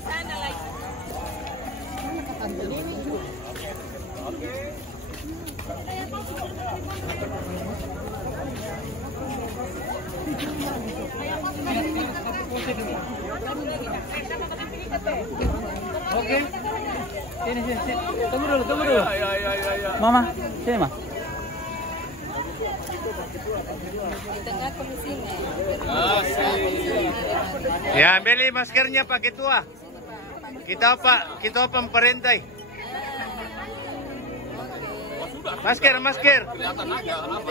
Sana lagi. Oke. Sini. Tunggu dulu. Mama, sini, Ma. Di tengah komisine. Ya, beli maskernya Pak Ketua. Kita apa pemerintah? Masker. Kelihatan aja aman.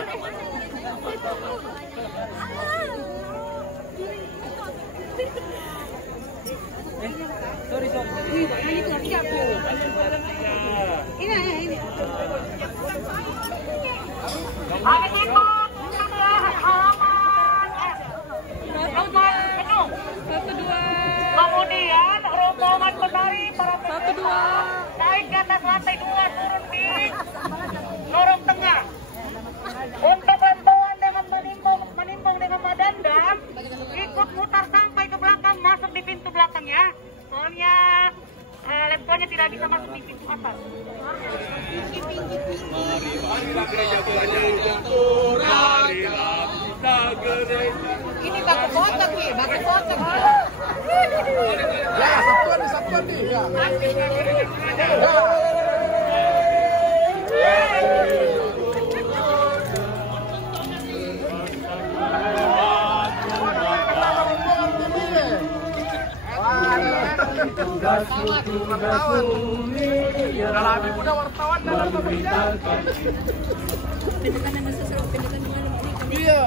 Sorry. Ini tuh siapa? Ini. Kemudian rombongan penari para naik ke atas lantai 2, turun di lorong tengah. Untuk bantuan dengan menimbung dengan madandam, ikut putar sampai ke belakang, masuk di pintu belakang ya. Soalnya lemponya tidak bisa masuk di pintu atas. Ini baku kocak nih. Ya, Sabtuan nih. Ya. Dalam udah wartawan dalam pembicaraan. Iya.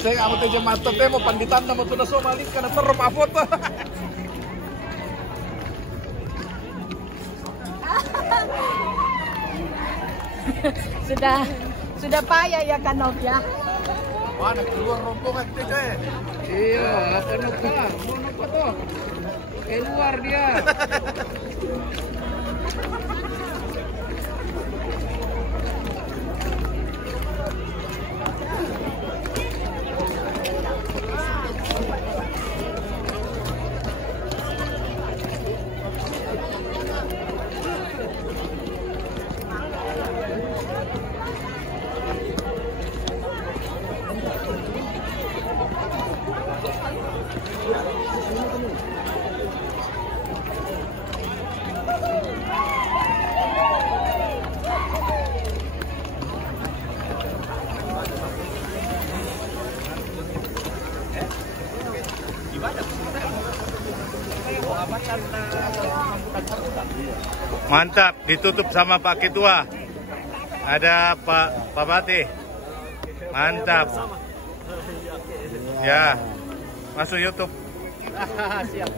Saya kamu teh jemaat teh mau panditan nama tuh so malik karena seru foto. Sudah payah ya Kanov ya. Mana keluar rombongan teh. Iya, apa tuh? Keluar dia. Mantap, ditutup sama Pak Ketua. Ada Pak Bati. Mantap. Ya, masuk YouTube. Siap.